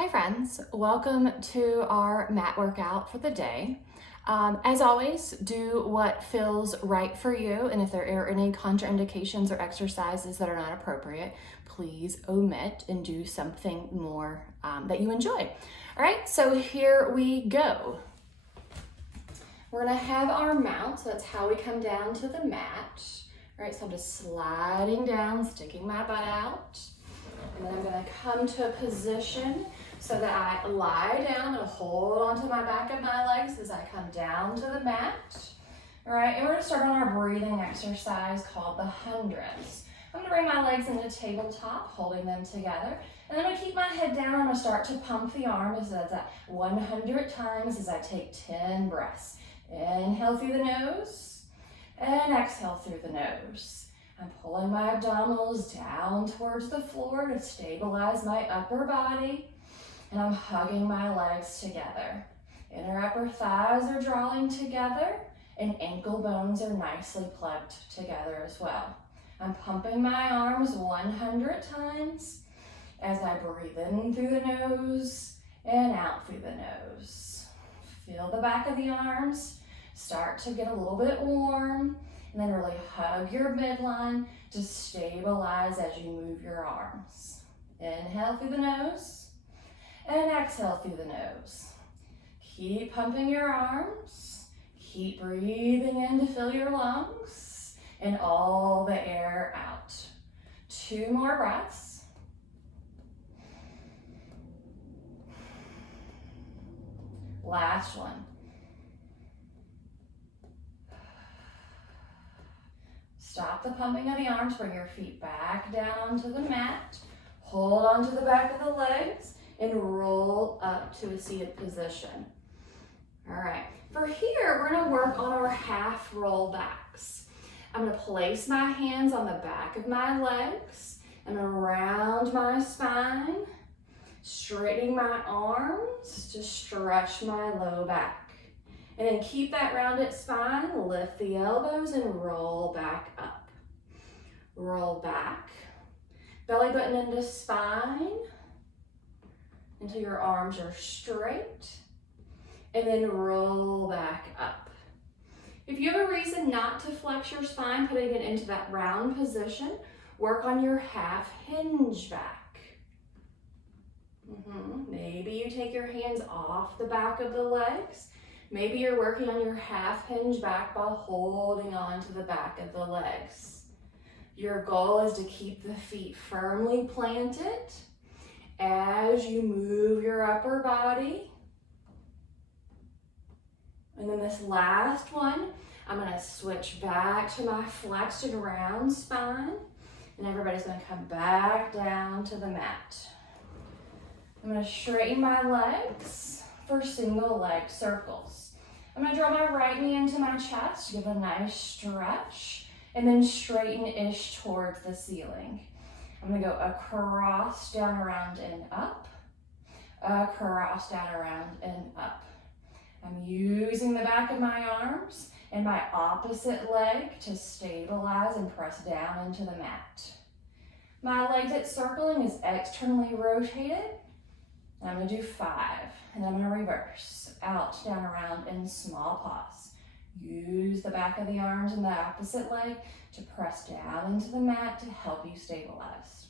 Hi friends, welcome to our mat workout for the day. As always, do what feels right for you, and if there are any contraindications or exercises that are not appropriate, please omit and do something more that you enjoy. All right, so here we go. We're gonna have our mount, so that's how we come down to the mat. All right, so I'm just sliding down, sticking my butt out. And then I'm gonna come to a position so that I lie down and hold onto my back of my legs as I come down to the mat. All right, and we're gonna start on our breathing exercise called the hundreds. I'm gonna bring my legs into tabletop, holding them together. And I'm gonna keep my head down. I'm gonna start to pump the arms so that's 100 times as I take 10 breaths. Inhale through the nose and exhale through the nose. I'm pulling my abdominals down towards the floor to stabilize my upper body, and I'm hugging my legs together. Inner upper thighs are drawing together, and ankle bones are nicely plugged together as well. I'm pumping my arms 100 times as I breathe in through the nose and out through the nose. Feel the back of the arms start to get a little bit warm. And then really hug your midline to stabilize as you move your arms. Inhale through the nose and exhale through the nose. Keep pumping your arms. Keep breathing in to fill your lungs and all the air out. 2 more breaths. Last one. Stop the pumping of the arms, bring your feet back down onto the mat, hold onto the back of the legs, and roll up to a seated position. All right, for here, we're gonna work on our half roll backs. I'm gonna place my hands on the back of my legs. I'm gonna round my spine, straightening my arms to stretch my low back. And then keep that rounded spine, lift the elbows and roll back up. Roll back, belly button into spine until your arms are straight, and then roll back up. If you have a reason not to flex your spine, putting it into that round position, work on your half hinge back. Maybe you take your hands off the back of the legs. Maybe you're working on your half hinge back by holding on to the back of the legs. Your goal is to keep the feet firmly planted as you move your upper body. And then this last one, I'm gonna switch back to my flexed and round spine, and everybody's gonna come back down to the mat. I'm gonna straighten my legs for single leg circles. I'm gonna draw my right knee into my chest, give a nice stretch, and then straighten-ish towards the ceiling. I'm gonna go across, down, around, and up. Across, down, around, and up. I'm using the back of my arms and my opposite leg to stabilize and press down into the mat. My leg that's circling is externally rotated. I'm gonna do 5, and then I'm gonna reverse, out, down, around, and small pause. Use the back of the arms and the opposite leg to press down into the mat to help you stabilize.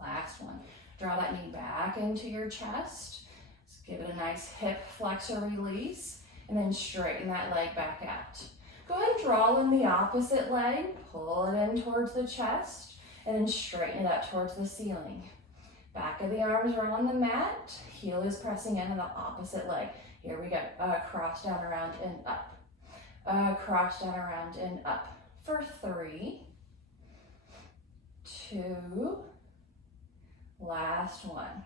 Last one. Draw that knee back into your chest. Just give it a nice hip flexor release, and then straighten that leg back out. Go ahead and draw in the opposite leg, pull it in towards the chest, and then straighten it up towards the ceiling. Back of the arms are on the mat, heel is pressing into the opposite leg. Here we go, across, down, around, and up. Across, down, around, and up. For 3, 2, last one.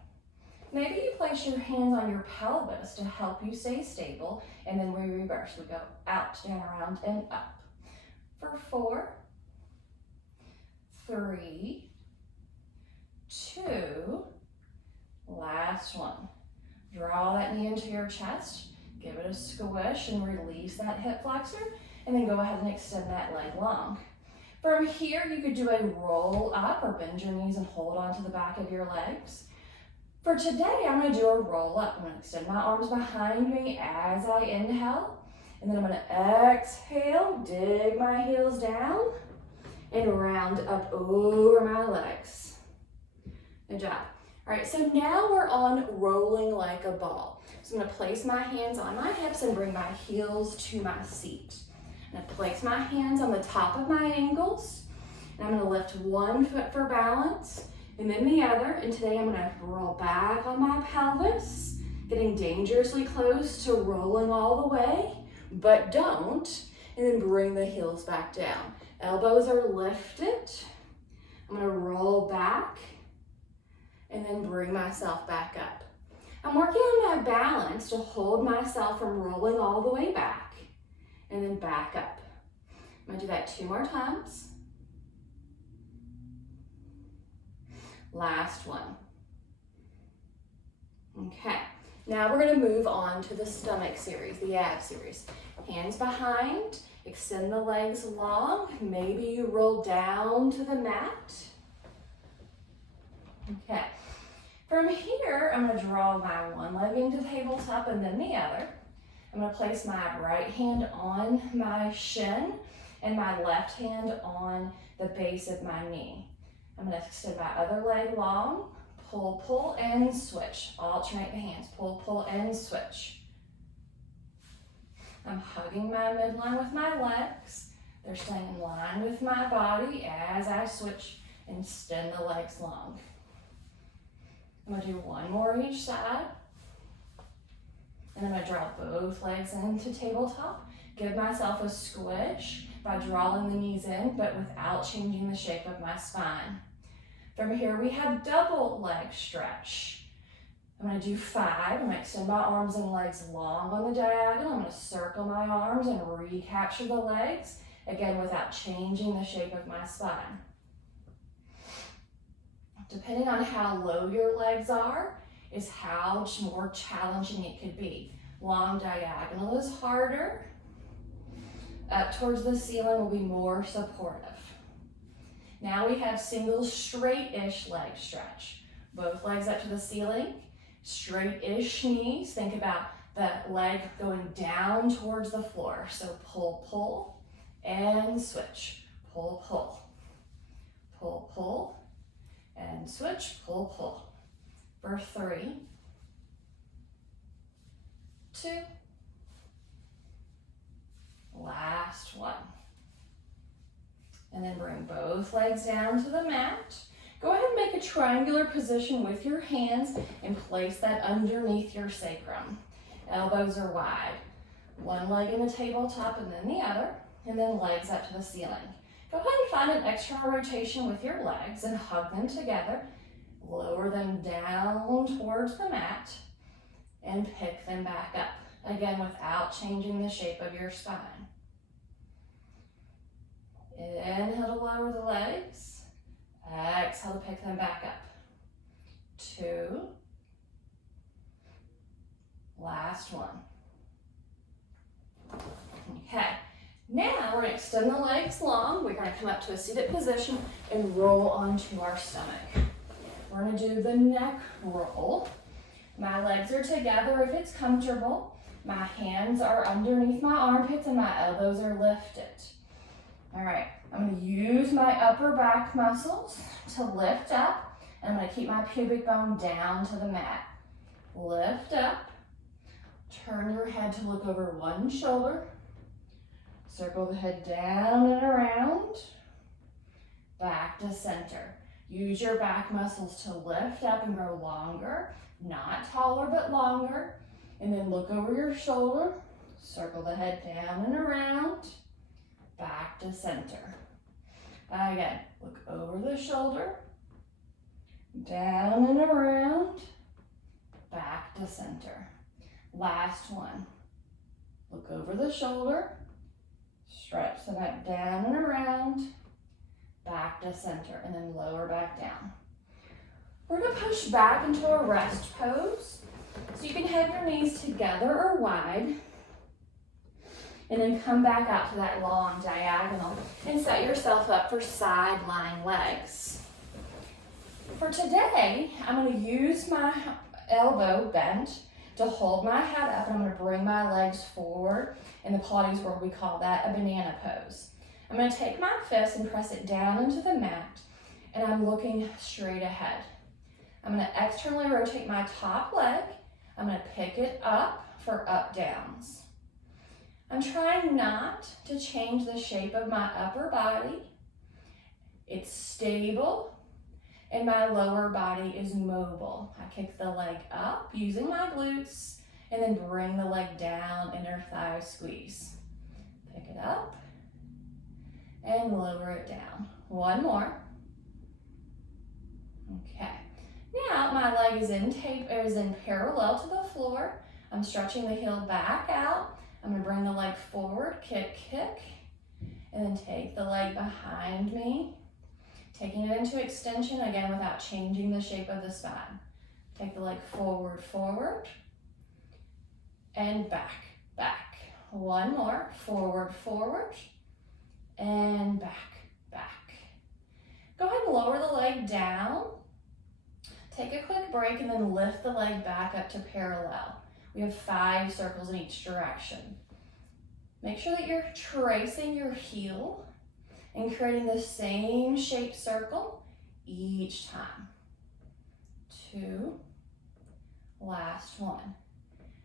Maybe you place your hands on your pelvis to help you stay stable, and then we reverse. We go out, down, around, and up. For 4, 3, 2, last one. Draw that knee into your chest, give it a squish and release that hip flexor, and then go ahead and extend that leg long. From here, you could do a roll up or bend your knees and hold on to the back of your legs. For today, I'm gonna do a roll up. I'm gonna extend my arms behind me as I inhale, and then I'm gonna exhale, dig my heels down, and round up over my legs. Good job. All right, so now we're on rolling like a ball. So I'm gonna place my hands on my hips and bring my heels to my seat. I'm gonna place my hands on the top of my ankles, and I'm gonna lift one foot for balance, and then the other, and today I'm gonna roll back on my pelvis, getting dangerously close to rolling all the way, but don't, and then bring the heels back down. Elbows are lifted. I'm gonna roll back, and then bring myself back up. I'm working on that balance to hold myself from rolling all the way back, and then back up. I'm gonna do that 2 more times. Last one. Okay, now we're gonna move on to the stomach series, the ab series. Hands behind, extend the legs long. Maybe you roll down to the mat. Okay, from here, I'm gonna draw my one leg into tabletop and then the other. I'm gonna place my right hand on my shin and my left hand on the base of my knee. I'm gonna extend my other leg long, pull, pull, and switch. Alternate the hands, pull, pull, and switch. I'm hugging my midline with my legs. They're staying in line with my body as I switch and extend the legs long. I'm gonna do one more each side. And I'm gonna draw both legs into tabletop. Give myself a squish by drawing the knees in, but without changing the shape of my spine. From here, we have double leg stretch. I'm gonna do 5. I'm gonna extend my arms and legs long on the diagonal. I'm gonna circle my arms and recapture the legs, again, without changing the shape of my spine. Depending on how low your legs are, is how more challenging it could be. Long diagonal is harder. Up towards the ceiling will be more supportive. Now we have single straight-ish leg stretch. Both legs up to the ceiling, straight-ish knees. Think about the leg going down towards the floor. So pull, pull, and switch. Pull, pull. Pull, pull, and switch. Pull, pull. For 3, 2, last one. And then bring both legs down to the mat. Go ahead and make a triangular position with your hands and place that underneath your sacrum. Elbows are wide. One leg in the tabletop and then the other, and then legs up to the ceiling. Go ahead and find an external rotation with your legs and hug them together. Lower them down towards the mat and pick them back up. Again, without changing the shape of your spine. Inhale to lower the legs. Exhale to pick them back up. 2. Last one. Okay. Now we're going to extend the legs long. We're going to come up to a seated position and roll onto our stomach. We're going to do the neck roll. My legs are together if it's comfortable. My hands are underneath my armpits and my elbows are lifted. All right, I'm going to use my upper back muscles to lift up, and I'm going to keep my pubic bone down to the mat. Lift up, turn your head to look over one shoulder, circle the head down and around, back to center. Use your back muscles to lift up and grow longer, not taller but longer, and then look over your shoulder, circle the head down and around, back to center. Again, look over the shoulder, down and around, back to center. Last one. Look over the shoulder, stretch the neck down and around, back to center, and then lower back down. We're going to push back into a rest pose. So you can have your knees together or wide. And then come back out to that long diagonal and set yourself up for side lying legs. For today, I'm going to use my elbow bent to hold my head up, and I'm going to bring my legs forward. In the Pilates world, we call that a banana pose. I'm going to take my fist and press it down into the mat, and I'm looking straight ahead. I'm going to externally rotate my top leg. I'm going to pick it up for up downs. I'm trying not to change the shape of my upper body. It's stable, and my lower body is mobile. I kick the leg up using my glutes, and then bring the leg down, inner thigh squeeze. Pick it up, and lower it down. One more. Okay. Now my leg is in parallel to the floor. I'm stretching the heel back out. I'm going to bring the leg forward, kick, kick, and then take the leg behind me, taking it into extension again without changing the shape of the spine. Take the leg forward, forward, and back, back. One more, forward, forward, and back, back. Go ahead and lower the leg down. Take a quick break and then lift the leg back up to parallel. We have 5 circles in each direction. Make sure that you're tracing your heel and creating the same shaped circle each time. 2, last one.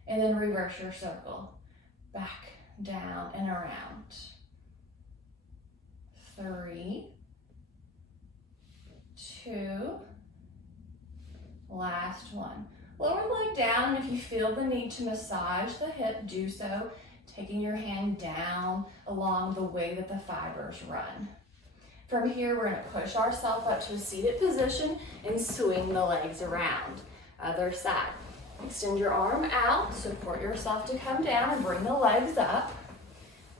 And then reverse your circle. Back, down, and around. 3, 2, last one. Lower the leg down, and if you feel the need to massage the hip, do so, taking your hand down along the way that the fibers run. From here, we're going to push ourselves up to a seated position and swing the legs around. Other side. Extend your arm out, support yourself to come down and bring the legs up.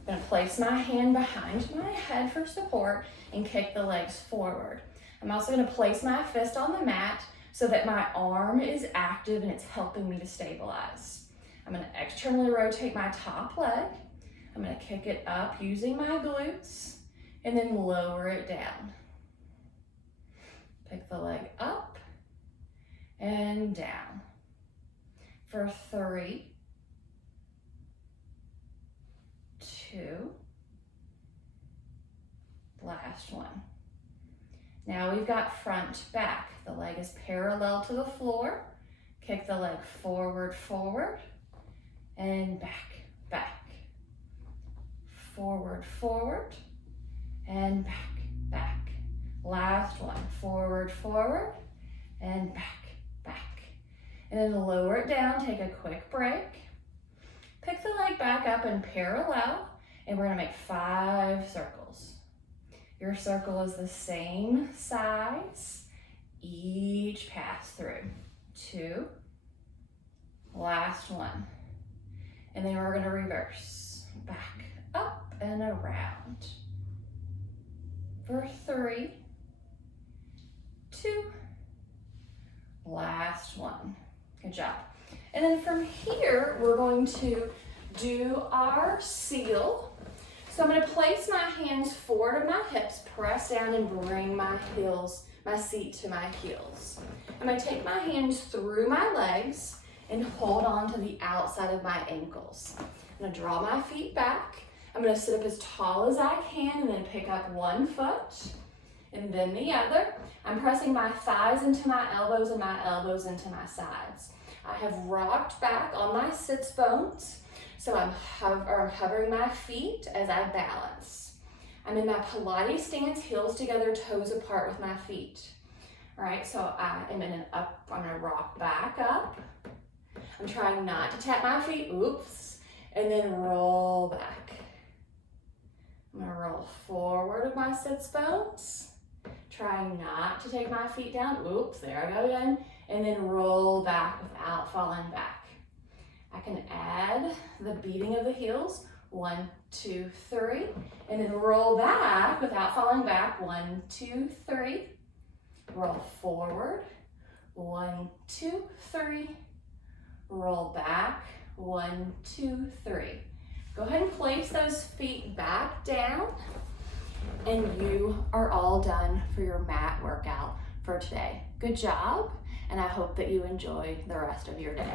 I'm going to place my hand behind my head for support and kick the legs forward. I'm also going to place my fist on the mat so that my arm is active and it's helping me to stabilize. I'm going to externally rotate my top leg. I'm going to kick it up using my glutes and then lower it down. Pick the leg up and down. For 3, 2, last one. Now we've got front, back. The leg is parallel to the floor. Kick the leg forward, forward, and back, back. Forward, forward, and back, back. Last one, forward, forward, and back, back. And then lower it down, take a quick break. Pick the leg back up in parallel, and we're gonna make 5 circles. Your circle is the same size each pass through. 2, last one. And then we're gonna reverse. Back, up, and around. For 3, 2, last one. Good job. And then from here, we're going to do our seal. So I'm going to place my hands forward of my hips, press down and bring my seat to my heels. I'm going to take my hands through my legs and hold on to the outside of my ankles. I'm going to draw my feet back. I'm going to sit up as tall as I can and then pick up one foot and then the other. I'm pressing my thighs into my elbows and my elbows into my sides. I have rocked back on my sits bones. So I'm hovering my feet as I balance. I'm in my Pilates stance, heels together, toes apart with my feet. All right, so I am in I'm gonna rock back up. I'm trying not to tap my feet, oops, and then roll back. I'm gonna roll forward with my sits bones, trying not to take my feet down, oops, there I go again, and then roll back without falling back. I can add the beating of the heels, 1, 2, 3, and then roll back without falling back, 1, 2, 3, roll forward, 1, 2, 3, roll back, 1, 2, 3. Go ahead and place those feet back down, and you are all done for your mat workout for today. Good job, and I hope that you enjoy the rest of your day.